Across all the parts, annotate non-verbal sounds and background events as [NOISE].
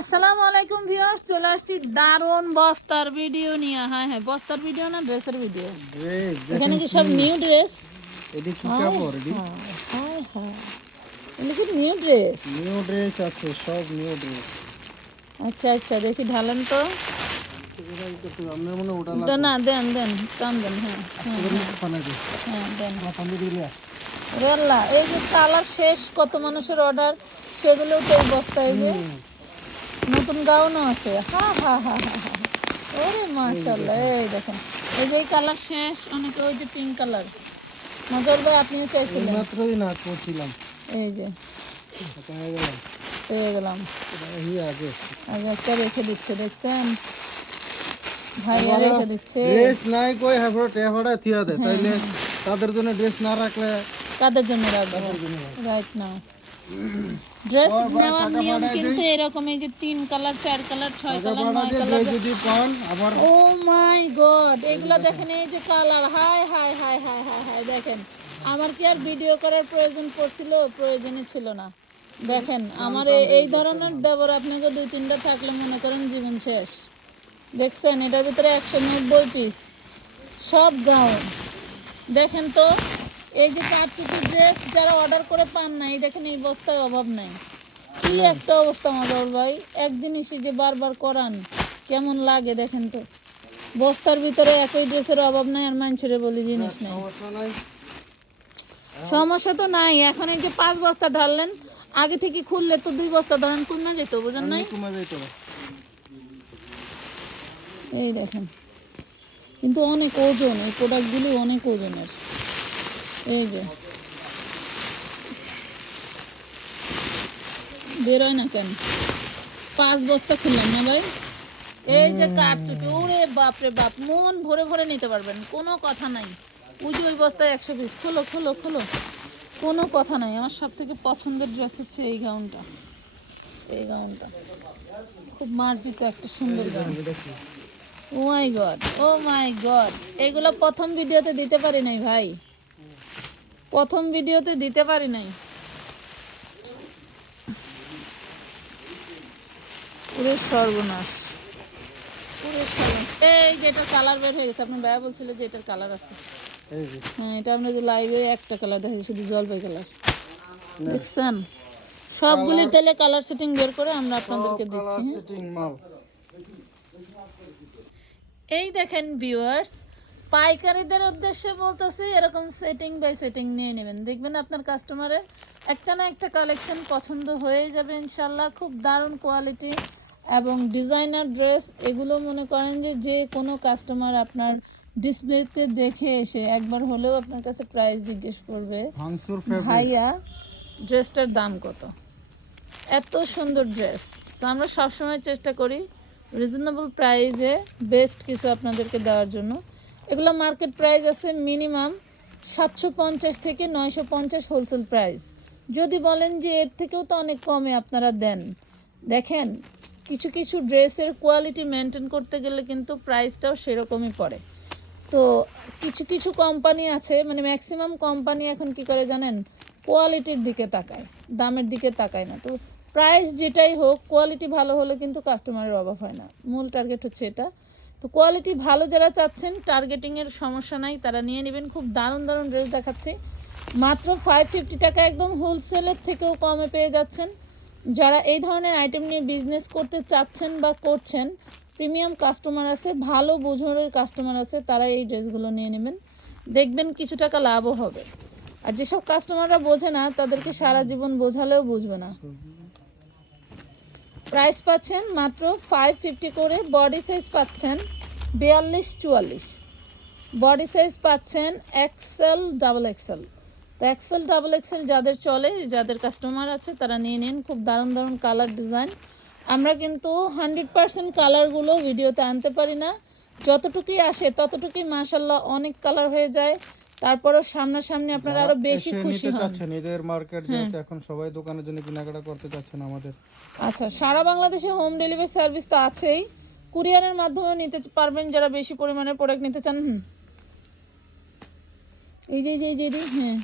আসসালামু আলাইকুম ভিউয়ার্স চলে আসছি দারুন বস্তার ভিডিও নিয়ে হ্যাঁ হ্যাঁ বস্তার ভিডিও না ড্রেসের ভিডিও এখানে কি সব নিউ ড্রেস এটি কি কাপড় এটি হ্যাঁ হ্যাঁ এটি কি নিউ ড্রেস নিউ ড্রেস আছে সব নিউ ড্রেস আচ্ছা আচ্ছা দেখি ঢালেন তো আচ্ছা, না দেন দেন টান দেন হ্যাঁ হ্যাঁ, হ্যাঁ।, হ্যাঁ দেন এই যে তালা শেষ কত মানুষের অর্ডার সেগুলোতে বস্তায় যে নতুন গাউনও আছে হা হা হা হা হা ওরে মাশাল্লাহ এই দেখেন এই যে কালার শেষ অনেকে ওই যে পিঙ্ক কালার নজর ভাই আপনিও চাইছিলেন মাত্রই না করছিলাম এই যে পেয়ে গেলাম আগে একটা রেখে দিচ্ছে দেখছেন ভাইয়া রেখে দিচ্ছে ড্রেস নাই কই হাফড়া টেফড়া থিয়া দে তাইলে তাদের জন্য ড্রেস না রাখলে তাদের জন্য রাখবো রাইট নাও ড্রেস নেওয়ার নিয়ম কিন্তু এরকম এই যে তিন কালার চার কালার ছয় কালার নয় কালার যদি পান আবার ও মাই গড এগুলো দেখেন এই যে colour high high high high high high দেখেন আমার কি আর ভিডিও করার প্রয়োজন পড়ছিল প্রয়োজনই ছিল না দেখেন আমার এই ধরনের দেবর আপনাকে দুই তিনটা থাকলে মনে করেন জীবন শেষ দেখছেন এটার ভিতরে একশো নব্বই পিস সব গাউন দেখেন তো এই যে কাটটুকু ড্রেস যারা অর্ডার করে পান না এই দেখেন এই বস্তায় অভাব নাই কি হ্যাঁ। একটা অবস্থা মাদল ভাই এক জিনিসই যে বারবার করান কেমন লাগে দেখেন তো বস্তার ভিতরে একই ড্রেসের অভাব নাই আর মানুষের বলি জিনিস নাই সমস্যা তো নাই এখন এই যে পাঁচ বস্তা ঢাললেন আগে থেকে খুললে তো দুই বস্তা ধরেন কমে যেত বুঝেন নাই এই দেখেন কিন্তু অনেক ওজন এই প্রোডাক্টগুলি অনেক ওজনের এই যে বেরোয় না কেন পাঁচ বস্তা খুললাম না ভাই এই যে কাঠচুটি ওরে বাপরে বাপ মন ভরে ভরে নিতে পারবেন কোনো কথা নাই উজু ওই বস্তায় একশো পিস খোলো খোলো খোলো কোনো কথা নাই আমার সব থেকে পছন্দের ড্রেস হচ্ছে এই গাউনটা এই গাউনটা খুব মার্জিত একটা সুন্দর gown oh my god oh my god এগুলো প্রথম ভিডিওতে দিতে পারি নাই ভাই প্রথম ভিডিওতে দিতে পারি নাই পুরো সর্বনাশ পুরো এই যে কালার বের হয়ে গেছে আপনার ব্যয় বলছিলেন যে এটার কালার আছে হ্যাঁ এটা আমরা যে লাইভে একটা কালার দেখি শুধু জলপাই কালার দেখছেন সবগুলির তেলে কালার সেটিং বের করে আমরা আপনাদেরকে দিচ্ছি হ্যাঁ। এই দেখেন ভিউয়ার্স পাইকারিদের উদ্দেশ্যে বলতেছি এরকম সেটিং বাই সেটিং নিয়ে নেবেন দেখবেন আপনার কাস্টমারের একটা না একটা কালেকশন পছন্দ হয়ে যাবে ইনশাল্লাহ খুব দারুণ কোয়ালিটি এবং ডিজাইনার ড্রেস এগুলো মনে করেন যে যে কোনো কাস্টমার আপনার ডিসপ্লেতে দেখে এসে একবার হলেও আপনার কাছে প্রাইস জিজ্ঞেস করবে ভাইয়া ড্রেসটার দাম কত এত সুন্দর ড্রেস তো আমরা সবসময় চেষ্টা করি রিজনেবল প্রাইসে বেস্ট কিছু আপনাদেরকে দেওয়ার জন্য এগুলো মার্কেট প্রাইস আছে মিনিমাম সাতশো পঞ্চাশ থেকে নয়শো পঞ্চাশ হোলসেল প্রাইস যদি বলেন যে এর থেকেও তো অনেক কমে আপনারা দেন দেখেন কিছু কিছু ড্রেসের কোয়ালিটি মেনটেন করতে গেলে কিন্তু প্রাইসটাও সেরকমই পড়ে তো কিছু কিছু কোম্পানি আছে মানে ম্যাক্সিমাম কোম্পানি এখন কি করে জানেন কোয়ালিটির দিকে তাকায় দামের দিকে তাকায় না তো প্রাইস যেটাই হোক কোয়ালিটি ভালো হলে কিন্তু কাস্টমারের অভাব হয় না মূল টার্গেট হচ্ছে এটা তো কোয়ালিটি ভালো যারা চাচ্ছেন টার্গেটিংয়ের সমস্যা নাই তারা নিয়ে নেবেন খুব দারুণ দারুণ ড্রেস দেখাচ্ছে মাত্র ফাইভ ফিফটি টাকা একদম হোলসেলের থেকেও কমে পেয়ে যাচ্ছেন যারা এই ধরনের আইটেম নিয়ে বিজনেস করতে চাচ্ছেন বা করছেন প্রিমিয়াম কাস্টমার আছে ভালো বোঝনের কাস্টমার আছে তারা এই ড্রেসগুলো নিয়ে নেবেন দেখবেন কিছু টাকা লাভও হবে আর যেসব কাস্টমাররা বোঝে না তাদেরকে সারা জীবন বোঝালেও বুঝবে না প্রাইস পাচ্ছেন মাত্র ফাইভ ফিফটি করে বডি সাইজ পাচ্ছেন বিয়াল্লিশ চুয়াল্লিশ বডি সাইজ পাচ্ছেন এক্সেল ডাবল এক্সেল তো এক্সেল ডাবল এক্সেল যাদের চলে যাদের কাস্টমার আছে তারা নিয়ে নিন খুব দারুণ দারুণ কালার ডিজাইন আমরা কিন্তু হান্ড্রেড পারসেন্ট কালারগুলো ভিডিওতে আনতে পারি না যতটুকুই আসে ততটুকুই মাসাল্লাহ অনেক কালার হয়ে যায় তারপরও সামনাসামনি আপনারা আরো বেশি খুশি হন এদের মার্কেট হ্যাঁ। যেহেতু এখন সবাই দোকানের জন্য কেনাকাটা করতে যাচ্ছেন আমাদের আচ্ছা সারা বাংলাদেশে হোম ডেলিভারি সার্ভিস তো আছেই কুরিয়ারের মাধ্যমে নিতে পারবেন যারা বেশি পরিমাণে প্রোডাক্ট নিতে চান এই যে এই যে হ্যাঁ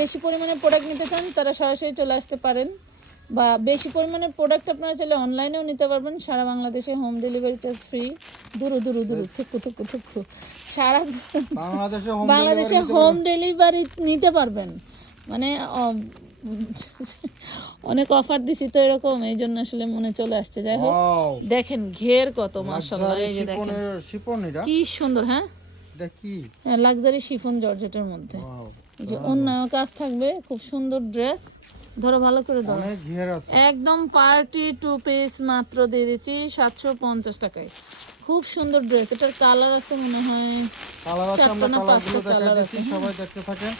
বেশি পরিমাণে প্রোডাক্ট নিতে চান তারা সরাসরি চলে আসতে পারেন বা বেশি পরিমাণে প্রোডাক্ট আপনারা চাইলে অনলাইনেও নিতে পারবেন সারা বাংলাদেশে হোম ডেলিভারি চার্জ ফ্রি দূরু দুরু দূরু থুকু থুকু থুকু সারা বাংলাদেশে হোম ডেলিভারি নিতে পারবেন মানে অনেক অফার দিছি তো এরকম এই জন্য আসলে মনে চলে আসছে যাই হোক দেখেন ঘের কত মাশাআল্লাহ এই যে দেখেন শিফন এটা কি সুন্দর হ্যাঁ এটা কি হ্যাঁ লাক্সারি শিফন জর্জেটের মধ্যে এই যে অন্য কাজ থাকবে খুব সুন্দর ড্রেস ধরো ভালো করে একদম পার্টি টু পিস মাত্র দিয়ে টাকায় খুব সুন্দর ড্রেস এটার কালার আছে মনে হয় হ্যাঁ। সবাই দেখতে থাকেন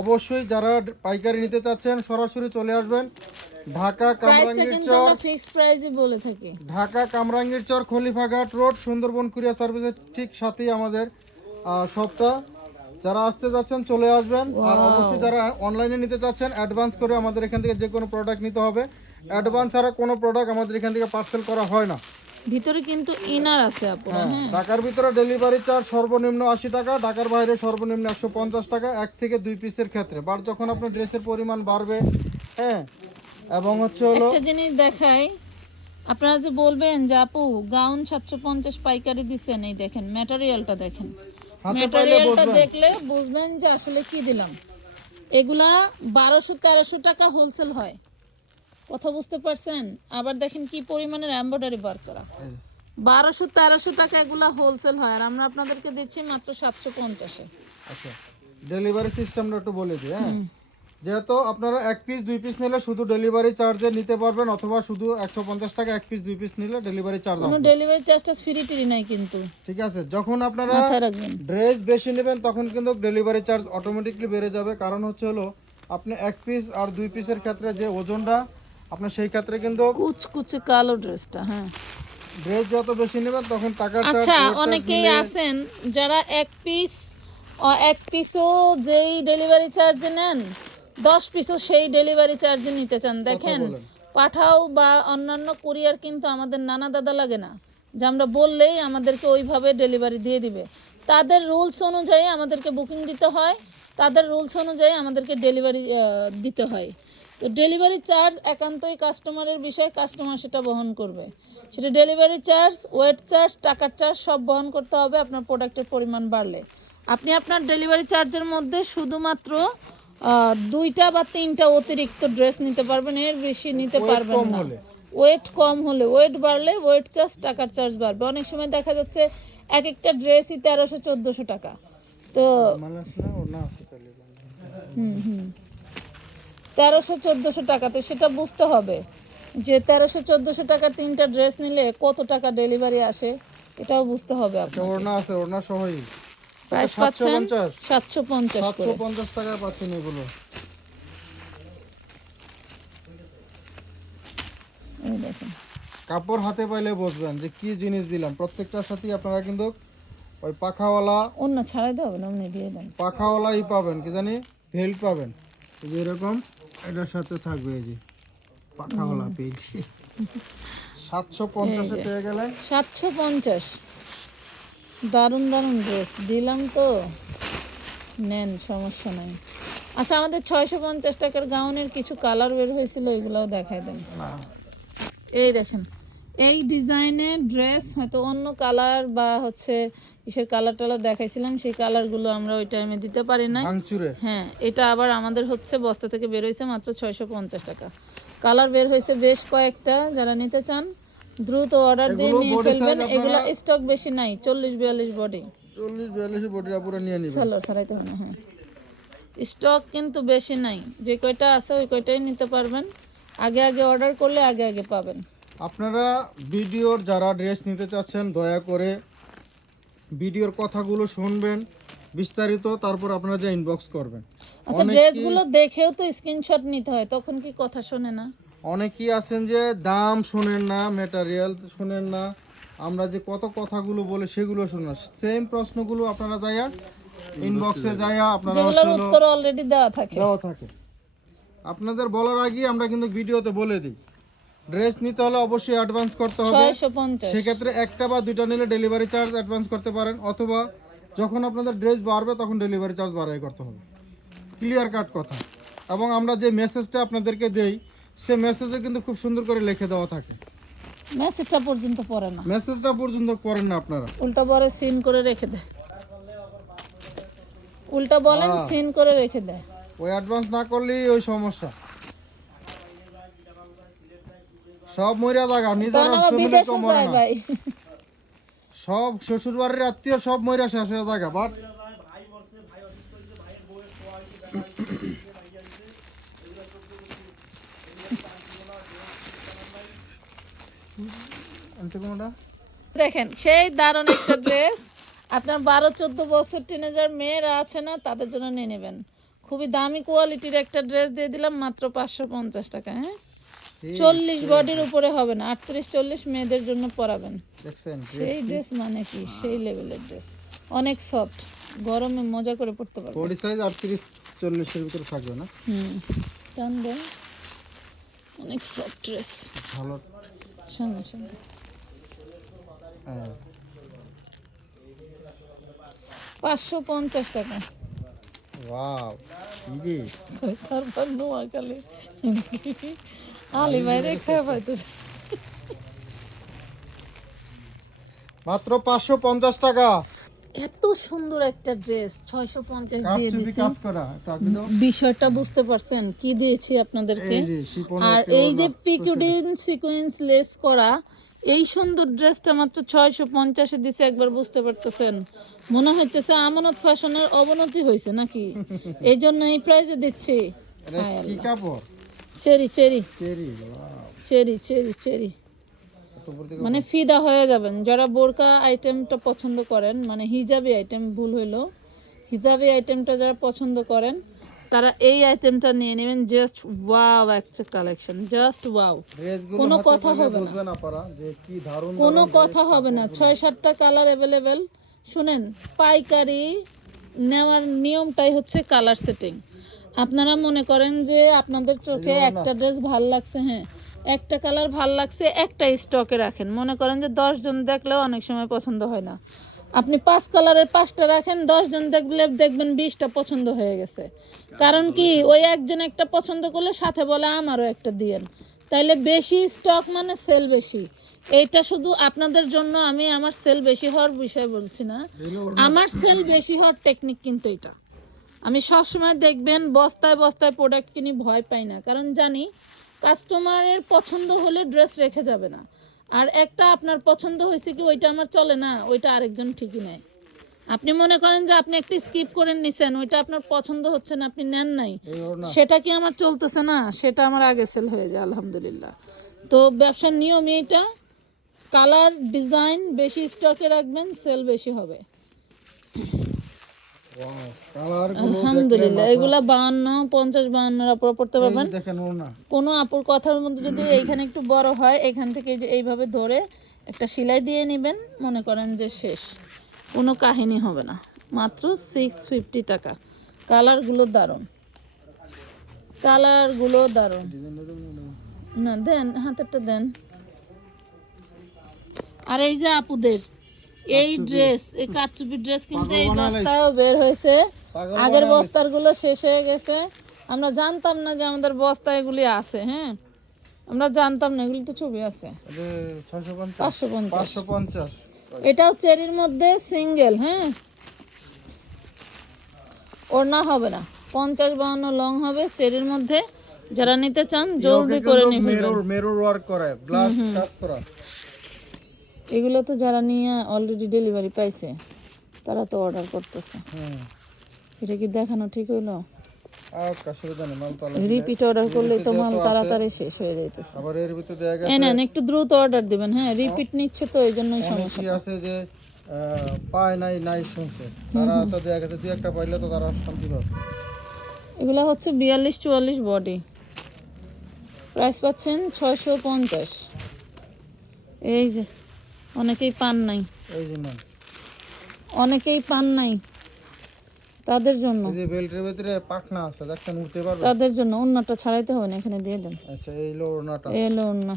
অবশ্যই যারা পাইকারি নিতে চাচ্ছেন সরাসরি চলে আসবেন ঢাকা কামরাঙ্গীর চর প্রাইসে বলে থাকি ঢাকা কামরাঙ্গীর চর খলিফাঘাট রোড সুন্দরবন কুরিয়া সার্ভিসের ঠিক সাথেই আমাদের শপটা যারা আসতে যাচ্ছেন চলে আসবেন আর অবশ্যই যারা অনলাইনে নিতে চাচ্ছেন অ্যাডভান্স করে আমাদের এখান থেকে যে কোনো প্রোডাক্ট নিতে হবে অ্যাডভান্স ছাড়া কোনো প্রোডাক্ট আমাদের এখান থেকে পার্সেল করা হয় না ভিতরে কিন্তু ইনার আছে আপু হ্যাঁ, হ্যাঁ। ঢাকার ভিতরে ডেলিভারি চার্জ সর্বনিম্ন আশি টাকা ঢাকার বাইরে সর্বনিম্ন একশো পঞ্চাশ টাকা এক থেকে দুই পিসের ক্ষেত্রে বাট যখন আপনার ড্রেসের পরিমাণ বাড়বে হ্যাঁ এবং হচ্ছে হলো একটা জিনিস দেখাই আপনারা যে বলবেন যে আপু গাউন সাতশো পঞ্চাশ পাইকারি দিচ্ছেন এই দেখেন ম্যাটেরিয়ালটা দেখেন মেটেরিয়ালটা দেখলে বুঝবেন যে আসলে কি দিলাম এগুলা বারোশো তেরোশো টাকা হোলসেল হয় কথা বুঝতে পারছেন আবার দেখেন কি পরিমাণের এম্ব্রয়ডারি বার করা বারোশো তেরোশো টাকা এগুলা হোলসেল হয় আর আমরা আপনাদেরকে দিচ্ছি মাত্র সাতশো পঞ্চাশে আচ্ছা ডেলিভারি সিস্টেমটা একটু বলে দিই হ্যাঁ যেহেতু আপনারা এক পিস দুই পিস নিলে শুধু ডেলিভারি চার্জে নিতে পারবেন অথবা শুধু একশো পঞ্চাশ টাকা এক পিস দুই পিস নিলে ডেলিভারি চার্জ ডেলিভারি চার্জটা ফ্রি টিরি নাই কিন্তু ঠিক আছে যখন আপনারা ড্রেস বেশি নেবেন তখন কিন্তু ডেলিভারি চার্জ অটোমেটিকলি বেড়ে যাবে কারণ হচ্ছে হলো আপনি এক পিস আর দুই পিসের ক্ষেত্রে যে ওজনটা আপনার সেই ক্ষেত্রে কিন্তু কুচকুচে কালো ড্রেসটা হ্যাঁ ড্রেস যত বেশি নেবেন তখন টাকা আচ্ছা অনেকেই আছেন যারা এক পিস এক পিসও যেই ডেলিভারি চার্জ নেন দশ পিসও সেই ডেলিভারি চার্জ নিতে চান দেখেন পাঠাও বা অন্যান্য কুরিয়ার কিন্তু আমাদের নানা দাদা লাগে না যে আমরা বললেই আমাদেরকে ওইভাবে ডেলিভারি দিয়ে দিবে তাদের রুলস অনুযায়ী আমাদেরকে বুকিং দিতে হয় তাদের রুলস অনুযায়ী আমাদেরকে ডেলিভারি দিতে হয় তো ডেলিভারি চার্জ একান্তই কাস্টমারের বিষয় কাস্টমার সেটা বহন করবে সেটা ডেলিভারি চার্জ ওয়েট চার্জ টাকার চার্জ সব বহন করতে হবে আপনার প্রোডাক্টের পরিমাণ বাড়লে আপনি আপনার ডেলিভারি চার্জের মধ্যে শুধুমাত্র দুইটা বা তিনটা অতিরিক্ত ড্রেস নিতে পারবেন এর বেশি নিতে পারবেন না ওয়েট কম হলে ওয়েট বাড়লে ওয়েট চার্জ টাকার চার্জ বাড়বে অনেক সময় দেখা যাচ্ছে এক একটা ড্রেসই তেরোশো চোদ্দশো টাকা তো হুম হুম তেরোশো চোদ্দোশো টাকাতে সেটা বুঝতে হবে যে তেরোশো চোদ্দোশো টাকা তিনটা ড্রেস নিলে কত টাকা ডেলিভারি আসে এটাও বুঝতে হবে আপনার ওড়না আছে ওড়না সহই প্রাইস পাচ্ছেন 750 750 টাকা পাচ্ছেন এগুলো কাপড় হাতে পাইলে বুঝবেন যে কি জিনিস দিলাম প্রত্যেকটার সাথে আপনারা কিন্তু ওই পাখাওয়ালা অন্য ছাড়াই না আপনি দিয়ে দেন পাখাওয়ালাই পাবেন কি জানি পাবেন এরকম এটার সাথে থাকবে এই যে পাখাওয়ালা পেয়েছি সাতশো পঞ্চাশে পেয়ে গেলেন সাতশো পঞ্চাশ দারুণ দারুণ ড্রেস দিলাম তো নেন সমস্যা নাই আচ্ছা আমাদের ছয়শো পঞ্চাশ টাকার গাউনের কিছু কালার বের হয়েছিল ওইগুলোও দেখাই দেন এই দেখেন এই ডিজাইনের ড্রেস হয়তো অন্য কালার বা হচ্ছে ইসের কালার টালার দেখাইছিলাম সেই কালারগুলো আমরা ওই টাইমে দিতে পারি না হ্যাঁ এটা আবার আমাদের হচ্ছে বস্তা থেকে বের হয়েছে মাত্র ছয়শো পঞ্চাশ টাকা কালার বের হয়েছে বেশ কয়েকটা যারা নিতে চান দ্রুত অর্ডার দিয়ে নিয়ে ফেলবেন এগুলো স্টক বেশি নাই চল্লিশ বিয়াল্লিশ বডি চল্লিশ বিয়াল্লিশ বডি পুরো নিয়ে নিবেন সালোয়ার সারাইতে হবে হ্যাঁ স্টক কিন্তু বেশি নাই যে কয়টা আছে ওই কয়টাই নিতে পারবেন আগে আগে অর্ডার করলে আগে আগে পাবেন আপনারা ভিডিওর যারা ড্রেস নিতে চাচ্ছেন দয়া করে ভিডিওর কথাগুলো শুনবেন বিস্তারিত তারপর আপনারা যা ইনবক্স করবেন আচ্ছা ড্রেসগুলো দেখেও তো স্ক্রিনশট নিতে হয় তখন কি কথা শোনে না অনেকেই আছেন যে দাম শোনেন না ম্যাটারিয়াল শোনেন না আমরা যে কত কথাগুলো বলে সেগুলো শোনেন না সেম প্রশ্নগুলো আপনারা যাইয়া ইনবক্সে যাইয়া আপনারা উত্তর অলরেডি দেওয়া থাকে দেওয়া থাকে আপনাদের বলার আগেই আমরা কিন্তু ভিডিওতে বলে দিই ড্রেস নিতে হলে অবশ্যই অ্যাডভান্স করতে হবে সেক্ষেত্রে একটা বা দুটা নিলে ডেলিভারি চার্জ অ্যাডভান্স করতে পারেন অথবা যখন আপনাদের ড্রেস বাড়বে তখন ডেলিভারি চার্জ বাড়াই করতে হবে ক্লিয়ার কাট কথা এবং আমরা যে মেসেজটা আপনাদেরকে দেই সে মেসেজে কিন্তু খুব সুন্দর করে লিখে দেওয়া থাকে মেসেজটা পর্যন্ত পড়ে না মেসেজটা পর্যন্ত পড়েন না আপনারা উল্টা পরে সিন করে রেখে দেয় উল্টা বলেন সিন করে রেখে দেয় ওই অ্যাডভান্স না করলেই ওই সমস্যা সব মরিয়া জায়গা নিজেরা বিদেশে যায় ভাই সব শ্বশুর বাড়ির আত্মীয় সব মরিয়া শেষ হয়ে জায়গা বাট কোনোটা দেখেন সেই দারুন একটা ড্রেস আপনার বারো চোদ্দ বছর টিনেজার মেয়েরা আছে না তাদের জন্য নিয়ে নেবেন খুবই দামি কোয়ালিটির একটা ড্রেস দিয়ে দিলাম মাত্র পাঁচশো পঞ্চাশ টাকা হ্যাঁ চল্লিশ বডির উপরে হবে না আটত্রিশ চল্লিশ মেয়েদের জন্য পরাবেন সেই ড্রেস মানে কি সেই লেভেলের ড্রেস অনেক সফট গরমে মজা করে পড়তে পারবে বডি সাইজ 38 40 ভিতরে থাকবে না হুম টান দেন অনেক সফট ড্রেস ভালো সামনে সামনে পাঁচশো পঞ্চাশ টাকা ওয়াও তারপর আলি মাত্র পাঁচশো পঞ্চাশ টাকা এত সুন্দর একটা ড্রেস ছয়শো পঞ্চাশ দিয়ে বিষয়টা বুঝতে পারছেন কি দিয়েছি আপনাদেরকে আর এই যে পিকুডিন সিকুয়েন্স লেস করা এই সুন্দর ড্রেসটা মাত্র ছয়শো পঞ্চাশে দিছে একবার বুঝতে পারতেছেন মনে হইতেছে আমানত ফ্যাশনের অবনতি হয়েছে নাকি [LAUGHS] এই জন্য এই প্রাইজে দিচ্ছি cherry cherry cherry cherry cherry মানে ফিদা হয়ে যাবেন যারা বোরকা আইটেমটা পছন্দ করেন মানে হিজাবি আইটেম ভুল হইলো হিজাবি আইটেমটা যারা পছন্দ করেন তারা এই আইটেমটা নিয়ে নেবেন জাস্ট ওয়াও একটা কালেকশন জাস্ট ওয়াও কোনো কথা হবে না কোনো কথা হবে না ছয় সাতটা কালার অ্যাভেলেবেল শুনেন পাইকারি নেওয়ার নিয়মটাই হচ্ছে কালার সেটিং আপনারা মনে করেন যে আপনাদের চোখে একটা ড্রেস ভাল লাগছে হ্যাঁ একটা কালার ভাল লাগছে একটা স্টকে রাখেন মনে করেন যে দশজন দেখলেও অনেক সময় পছন্দ হয় না আপনি পাঁচ কালারের পাঁচটা রাখেন দশজন দেখলে দেখবেন বিশটা পছন্দ হয়ে গেছে কারণ কি ওই একজন একটা পছন্দ করলে সাথে বলে আমারও একটা দিয়েন তাইলে বেশি স্টক মানে সেল বেশি এইটা শুধু আপনাদের জন্য আমি আমার সেল বেশি হওয়ার বিষয়ে বলছি না আমার সেল বেশি হওয়ার টেকনিক কিন্তু এটা আমি সবসময় দেখবেন বস্তায় বস্তায় প্রোডাক্ট কিনি ভয় পাই না কারণ জানি কাস্টমারের পছন্দ হলে ড্রেস রেখে যাবে না আর একটা আপনার পছন্দ হয়েছে কি ওইটা আমার চলে না ওইটা আরেকজন ঠিকই নেয় আপনি মনে করেন যে আপনি একটা স্কিপ করে নিছেন ওইটা আপনার পছন্দ হচ্ছে না আপনি নেন নাই সেটা কি আমার চলতেছে না সেটা আমার আগে সেল হয়ে যায় আলহামদুলিল্লাহ তো ব্যবসার নিয়ম এইটা কালার ডিজাইন বেশি স্টকে রাখবেন সেল বেশি হবে আলহামদুলিল্লাহ এগুলা বাহান্ন পঞ্চাশ বাহান্নর আপুরা কোনো আপুর কথার মধ্যে যদি এইখানে একটু বড় হয় এখান থেকে যে এইভাবে ধরে একটা সেলাই দিয়ে নেবেন মনে করেন যে শেষ কোনো কাহিনী হবে না মাত্র সিক্স ফিফটি টাকা কালারগুলো দারুণ কালারগুলো দারুন না দেন হাতেরটা দেন আর এই যে আপুদের এই ড্রেস এই কাটচুপি ড্রেস কিন্তু এই বস্তাও বের হয়েছে আগের বস্তার গুলো শেষ হয়ে গেছে আমরা জানতাম না যে আমাদের বস্তা এগুলি আছে হ্যাঁ আমরা জানতাম না এগুলি তো ছবি আছে পাঁচশো পঞ্চাশ এটাও চেরির মধ্যে সিঙ্গেল হ্যাঁ ওর না হবে না পঞ্চাশ বাহান্ন লং হবে চেরির মধ্যে যারা নিতে চান জলদি করে নেবেন মেরর ওয়ার্ক করা গ্লাস কাজ করা এগুলো তো যারা নিয়ে অলরেডি ডেলিভারি পাইছে তারা তো অর্ডার করতেছে এটা কি দেখানো ঠিক হইলো রিপিট অর্ডার করলে তো মাল তাড়াতাড়ি শেষ হয়ে যাইতেছে আবার এর ভিতরে দেয়া গেছে না না একটু দ্রুত অর্ডার দিবেন হ্যাঁ রিপিট নিচ্ছে তো এইজন্যই সমস্যা আছে যে পায় নাই নাই শুনছে তারা তো দেয়া গেছে দুই একটা পাইলে তো তারা শান্তি পাবে এগুলা হচ্ছে বিয়াল্লিশ চুয়াল্লিশ বডি প্রাইস পাচ্ছেন ছয়শো পঞ্চাশ এই যে অনেকেই পান নাই অনেকেই পান নাই তাদের জন্য এই বেল্টের ভিতরে পাটনা আছে দেখেন উঠতে পারবে তাদের জন্য ওন্নাটা ছাড়াইতে হবে না এখানে দিয়ে দেন আচ্ছা এই লো ওন্নাটা এই লো ওন্না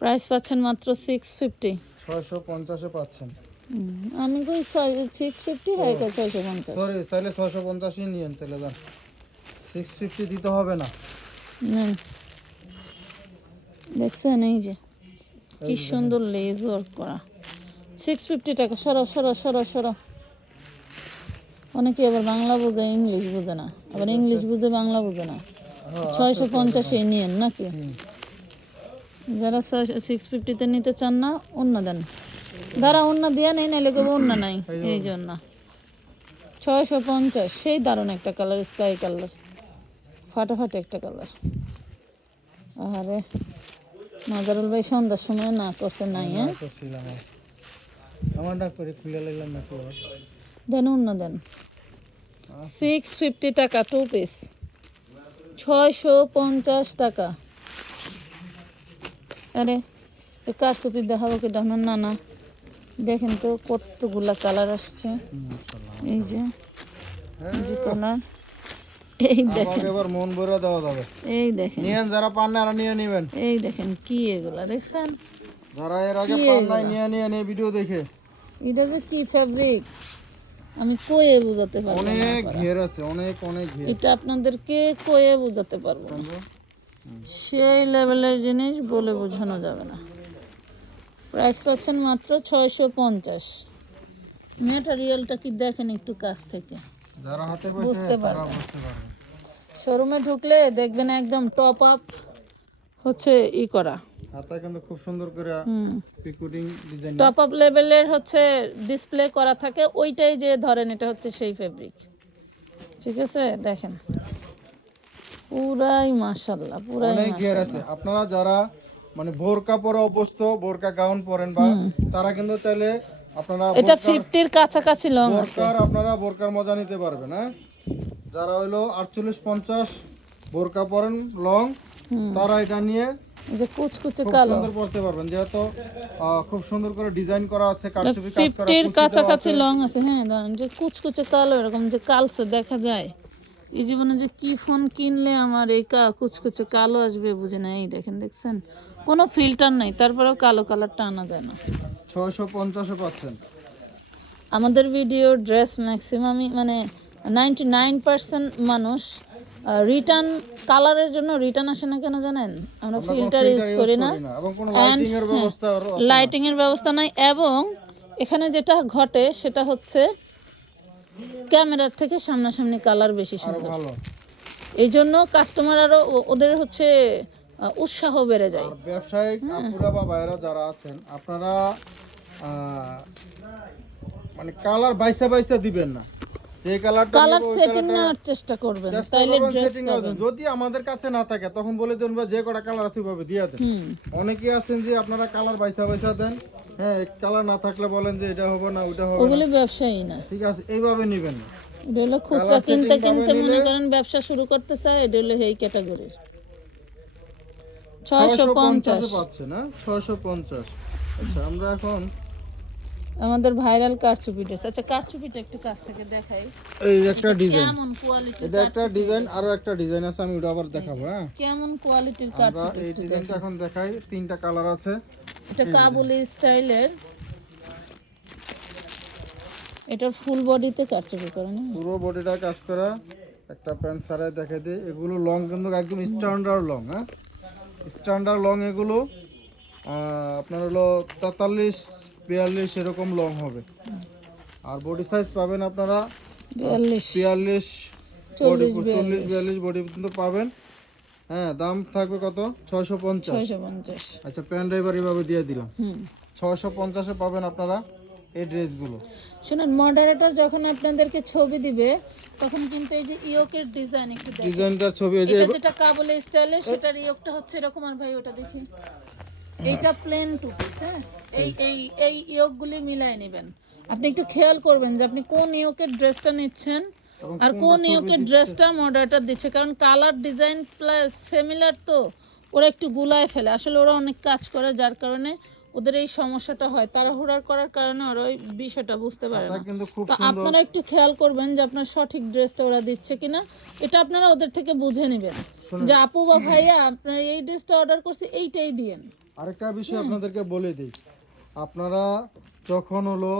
প্রাইস পাচ্ছেন মাত্র 650 650 এ পাচ্ছেন আমি কই 650 হয় কা 650 সরি তাহলে 650 ই নিয়েন তাহলে দাম 650 দিতে হবে না না দেখছেন এই যে কি সুন্দর লেজ ওয়ার্ক করা সিক্স ফিফটি টাকা সরো সরো সরো সরো অনেকে আবার বাংলা বোঝে ইংলিশ বোঝে না আবার ইংলিশ আচ্ছা। বুঝে বাংলা বোঝে না আচ্ছা, ছয়শো পঞ্চাশে নিয়েন নাকি যারা ছয়শো সিক্স ফিফটিতে নিতে চান না অন্য দেন দাঁড়া অন্য দিয়া নেই নাইলে কেউ অন্য নাই এই জন্য ছয়শো পঞ্চাশ সেই দারুণ একটা কালার স্কাই কালার ফাটাফাটি একটা কালার আরে নজরুল ভাই সন্ধ্যার সময় না করতে নাই হ্যাঁ? হ্যাঁ আমারটা করে খুলে লাগলাম না দেন অন্য দেন সিক্স ফিফটি টাকা টু পিস ছয়শো পঞ্চাশ টাকা আরে কার সুপি দেখাবো কি না নানা দেখেন তো কতগুলা কালার আসছে এই যে কালার এই দেখেন এবার মন দেওয়া যাবে এই দেখেন নিয়ে এই দেখেন কি এগুলা দেখছেন ভিডিও দেখে এটা যে কি ফেব্রিক আমি বোঝাতে অনেক অনেক এটা আপনাদেরকে বোঝাতে সেই লেভেলের জিনিস বলে বোঝানো যাবে না প্রাইস পাচ্ছেন মাত্র ছয়শো পঞ্চাশ ম্যাটারিয়ালটা কি দেখেন একটু কাছ থেকে যারা হাতে বুঝতে পারবে শোরুমে ঢুকলে দেখবেন একদম টপ আপ হচ্ছে ই করা হাতা কিন্তু খুব সুন্দর করে ডিজাইন টপ আপ লেভেলের হচ্ছে ডিসপ্লে করা থাকে ওইটাই যে ধরেন এটা হচ্ছে সেই ফেব্রিক ঠিক আছে দেখেন পুরাই মাশাআল্লাহ পুরাই অনেক গিয়ার আছে আপনারা যারা মানে বোরকা পরে অভ্যস্ত বোরকা গাউন পরেন বা তারা কিন্তু চাইলে আপনারা এটা 50 এর কাছাকাছি লং আছে বোরকার আপনারা বোরকার মজা নিতে পারবেন হ্যাঁ যারা হলো 48 50 বোরকা পরেন লং তারা এটা নিয়ে যে কুচকুচে কালো সুন্দর পড়তে পারবেন যেহেতু খুব সুন্দর করে ডিজাইন করা আছে কাটছবি কাজ করা 50 এর কাছাকাছি লং আছে হ্যাঁ ধরেন যে কুচকুচে কালো এরকম যে কালসে দেখা যায় এই জীবনে যে কি ফোন কিনলে আমার এই কুচকুচে কালো আসবে বুঝে না এই দেখেন দেখছেন কোনো ফিল্টার নাই তারপরেও কালো কালারটা আনা যায় না ছশো পঞ্চাশে পাচ্ছেন আমাদের ভিডিও ড্রেস ম্যাক্সিমামই মানে নাইনটি নাইন পার্সেন্ট মানুষ রিটার্ন কালারের জন্য রিটার্ন আসে না কেন জানেন আমরা ফিল্টার ইউজ করি না লাইটিং হ্যাঁ, এর ব্যবস্থা নাই এবং এখানে যেটা ঘটে সেটা হচ্ছে ক্যামেরার থেকে সামনাসামনি কালার বেশি সুন্দর এই জন্য কাস্টমার আরও ওদের হচ্ছে উৎসাহ বেড়ে যায় ব্যবসায়িক আপুরা বা ভাইরা যারা আছেন আপনারা মানে কালার বাইসা বাইসা দিবেন না যে কালারটা কালার সেটিং নেওয়ার চেষ্টা করবেন তাইলে ড্রেস পাবেন যদি আমাদের কাছে না থাকে তখন বলে দেন বা যে কটা কালার আছে ওইভাবে দিয়া দেন অনেকে আছেন যে আপনারা কালার বাইসা বাইসা দেন হ্যাঁ কালার না থাকলে বলেন যে এটা হবে না ওটা হবে ওগুলো ব্যবসায়ী না ঠিক আছে এইভাবে নেবেন না এটা হলো খুচরা কিনতে কিনতে মনে করেন ব্যবসা শুরু করতে চায় এটা হলো এই ক্যাটাগরির ছয়শো পঞ্চাশ পাচ্ছে না হ্যাঁ? ছয়শো পঞ্চাশ আচ্ছা আমাদের ভাইরাল কারচুপি ড্রেস আচ্ছা কারচুপিটা একটু কাছ থেকে দেখাই এই একটা ডিজাইন কেমন কোয়ালিটি এটা একটা ডিজাইন আর একটা ডিজাইন আছে আমি ওটা আবার দেখাবো হ্যাঁ কেমন কোয়ালিটির কারচুপি এই ডিজাইনটা এখন দেখাই তিনটা কালার আছে এটা কাবুলি স্টাইলের এটা ফুল বডিতে কারচুপি করা না পুরো বডিটা কাজ করা একটা প্যান্ট সারাই দেখাই দিই এগুলো লং কিন্তু একদম স্ট্যান্ডার্ড লং হ্যাঁ স্ট্যান্ডার্ড লং এগুলো আপনার হলো তেতাল্লিশ বিয়াল্লিশ এরকম লং হবে আর বডি সাইজ পাবেন আপনারা বিয়াল্লিশ চল্লিশ বিয়াল্লিশ বডি পর্যন্ত পাবেন হ্যাঁ দাম থাকবে কত ছয়শো পঞ্চাশ আচ্ছা প্যান্ট ড্রাইভার এভাবে দিয়ে দিলাম ছয়শো পঞ্চাশে পাবেন আপনারা এই ড্রেসগুলো শুনুন মডারেটর যখন আপনাদেরকে ছবি দিবে তখন কিন্তু এই যে ইয়োকের ডিজাইন একটু ছবি এই যে স্টাইলে সেটার ইয়োকটা হচ্ছে এরকম আর ভাই ওটা দেখি এইটা প্লেন হ্যাঁ? টু এই এই এই ইয়োকগুলি মিলাই নেবেন আপনি একটু খেয়াল করবেন যে আপনি কোন ইয়োকের ড্রেসটা নিচ্ছেন আর কোন ইয়োকের ড্রেসটা মডারেটর দিচ্ছে কারণ কালার ডিজাইন প্লাস সিমিলার তো ওরা একটু গুলায় ফেলে আসলে ওরা অনেক কাজ করে যার কারণে ওদের এই সমস্যাটা হয় তাড়াহুড়ার করার কারণে ওরা ওই বিষয়টা বুঝতে পারে না আপনারা একটু খেয়াল করবেন যে আপনার সঠিক ড্রেসটা ওরা দিচ্ছে কিনা এটা আপনারা ওদের থেকে বুঝে নেবেন যে আপু বা ভাইয়া আপনারা এই ড্রেসটা অর্ডার করছি এইটাই দিয়েন আরেকটা বিষয় আপনাদেরকে বলে দিই আপনারা যখন হলো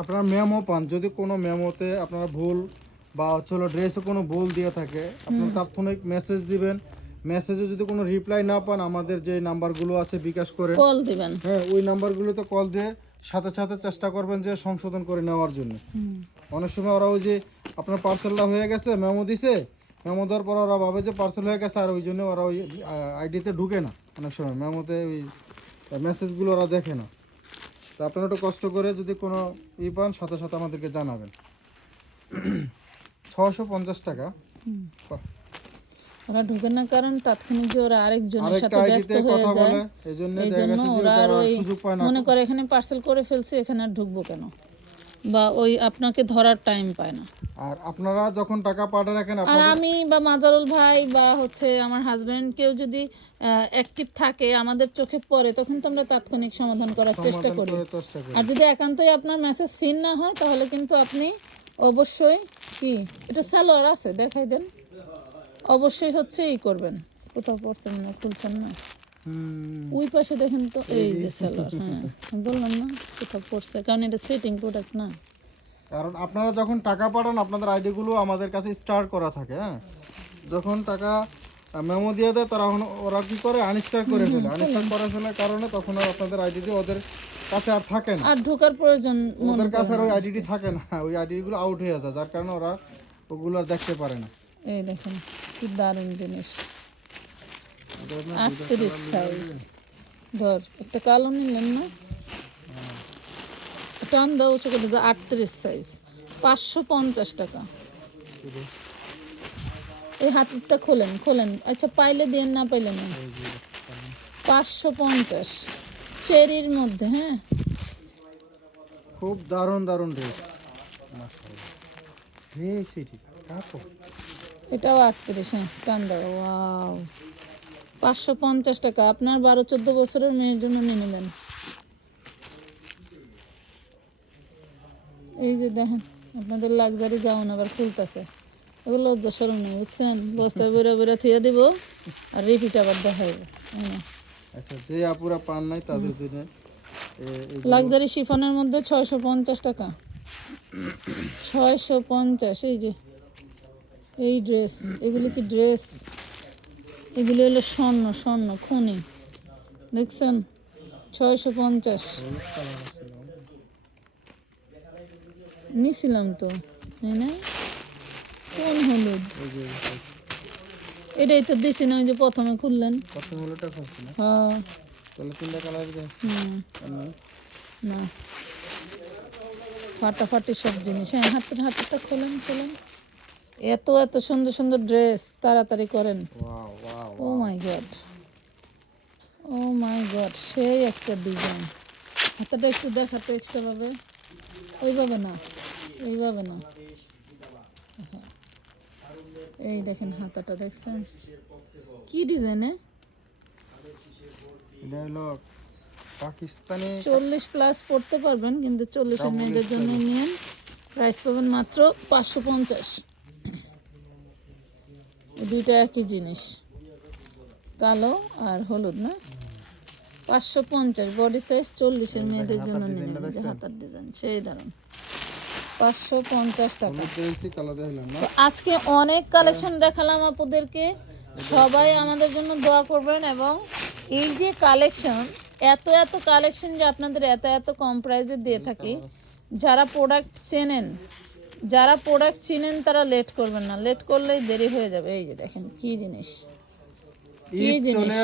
আপনারা মেমো পান যদি কোনো মেমোতে আপনারা ভুল বা হচ্ছে হলো ড্রেসে কোনো ভুল দিয়ে থাকে আপনারা তাৎক্ষণিক মেসেজ দিবেন মেসেজে যদি কোনো রিপ্লাই না পান আমাদের যে নাম্বারগুলো আছে বিকাশ করে কল দিবেন হ্যাঁ ওই নাম্বারগুলোতে কল দিয়ে সাথে সাথে চেষ্টা করবেন যে সংশোধন করে নেওয়ার জন্য অনেক সময় ওরা ওই যে আপনার পার্সেলটা হয়ে গেছে মেমো দিছে মেমো দেওয়ার পর ওরা ভাবে যে পার্সেল হয়ে গেছে আর ওই জন্য ওরা ওই আইডিতে ঢুকে না অনেক সময় মেমোতে ওই মেসেজগুলো ওরা দেখে না তো আপনারা একটু কষ্ট করে যদি কোনো ই পান সাথে সাথে আমাদেরকে জানাবেন ছশো পঞ্চাশ টাকা ওরা ঢুকে না কারণ তাৎক্ষণিক যে ওরা আরেকজনের সাথে ব্যস্ত হয়ে যায় এই জন্য ওরা আর ওই মনে করে এখানে পার্সেল করে ফেলছে এখানে আর ঢুকবো কেন বা ওই আপনাকে ধরার টাইম পায় না আর আপনারা যখন টাকা পাঠা রাখেন আর আমি বা মাজারুল ভাই বা হচ্ছে আমার হাজব্যান্ড কেউ যদি অ্যাক্টিভ থাকে আমাদের চোখে পড়ে তখন তো আমরা তাৎক্ষণিক সমাধান করার চেষ্টা করি আর যদি একান্তই আপনার মেসেজ সিন না হয় তাহলে কিন্তু আপনি অবশ্যই কি এটা স্যালোয়ার আছে দেখাই দেন অবশ্যই হচ্ছে এই করবেন কোথাও পড়ছেন না খুলছেন না ওই পাশে দেখেন তো এই যে সেলার হ্যাঁ বললাম না কোথাও পড়ছে কারণ এটা সেটিং প্রোডাক্ট না কারণ আপনারা যখন টাকা পাঠান আপনাদের আইডিগুলো আমাদের কাছে স্টার্ট করা থাকে হ্যাঁ যখন টাকা মেমো দিয়ে দেয় তারা ওরা কি করে আনস্টার করে ফেলে আনস্টার করে ফেলার কারণে তখন আর আপনাদের আইডিটি ওদের কাছে আর থাকে না আর ঢোকার প্রয়োজন ওদের কাছে আর ওই আইডিটি থাকে না ওই আইডিগুলো আউট হয়ে যায় যার কারণে ওরা ওগুলো আর দেখতে পারে না এই দেখেন কি দারুণ জিনিস আটত্রিশ সাইজ ধর একটা কালো নিলেন না হ্যাঁ। টান দাও উঁচু করে দাও আটত্রিশ সাইজ পাঁচশো পঞ্চাশ টাকা এই হাতটা খোলেন খোলেন আচ্ছা পাইলে দিয়ে না পাইলে না পাঁচশো পঞ্চাশ চেরির মধ্যে হ্যাঁ খুব দারুণ দারুণ ড্রেস এটাও আটত্রিশ হ্যাঁ টান দাও ওয়াও পাঁচশো পঞ্চাশ টাকা আপনার বারো চোদ্দ বছরের মেয়ের জন্য নিয়ে নেবেন এই যে দেখেন আপনাদের লাক্সারি গাউন আবার খুলতেছে ওগুলো লজ্জা সরম নেই বুঝছেন বস্তায় বেরো বেড়া থুয়ে দিব আর রিপিট আবার দেখাইব আচ্ছা যে আপুরা পান নাই তাদের জন্য লাক্সারি শিফনের মধ্যে ছয়শো পঞ্চাশ টাকা ছয়শো পঞ্চাশ এই যে এই ড্রেস এগুলো কি ড্রেস এগুলো হলো স্বর্ণ স্বর্ণ খনি দেখছেন ছয়শো পঞ্চাশ নিছিলাম তো কোন হলুদ এটাই তো দিছি না ওই যে প্রথমে খুললেন প্রথম হলুদটা খুলছি না হ্যাঁ তাহলে তিনটা কালার দিয়ে না ফাটাফাটি সব জিনিস হ্যাঁ হাতের হাতটা খোলেন খোলেন এত এত সুন্দর সুন্দর ড্রেস তাড়াতাড়ি করেন ও my god oh my god সেই একটা ডিজাইন হাতাটা একটু দেখাতে এক্সট্রাভাবে ওইভাবে না ওইভাবে না এই দেখেন হাতাটা দেখছেন কি ডিজাইনে পাকিস্তানি চল্লিশ প্লাস পড়তে পারবেন কিন্তু চল্লিশের মেয়েদের জন্য নিয়েন প্রাইস পাবেন মাত্র পাঁচশো পঞ্চাশ দুইটা একই জিনিস কালো আর হলুদ না পাঁচশো পঞ্চাশ বডি সাইজ চল্লিশের মেয়েদের জন্য নিয়ে হাতার ডিজাইন সেই দারুন পাঁচশো পঞ্চাশ টাকা আজকে অনেক কালেকশন দেখালাম আপুদেরকে সবাই আমাদের জন্য দোয়া করবেন এবং এই যে কালেকশন এত এত কালেকশন যে আপনাদের এত এত কম প্রাইজে দিয়ে থাকি যারা প্রোডাক্ট চেনেন যারা প্রোডাক্ট চিনেন তারা লেট করবেন না লেট করলেই দেরি হয়ে যাবে এই যে দেখেন কি জিনিস ঈদ চলে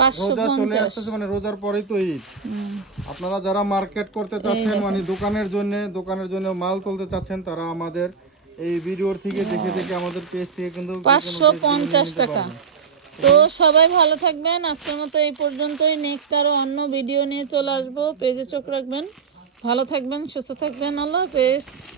মানে আপনারা যারা মার্কেট করতে চাচ্ছেন মানে দোকানের জন্য দোকানের জন্য মাল তুলতে চাচ্ছেন তারা আমাদের এই ভিডিওর থেকে দেখে দেখে আমাদের পেজ থেকে কিন্তু 550 টাকা তো সবাই ভালো থাকবেন আজকের মতো এই পর্যন্তই নেক্সট আরো অন্য ভিডিও নিয়ে চলে আসবো পেজে চোখ রাখবেন ভালো থাকবেন সুস্থ থাকবেন আল্লাহ হাফেজ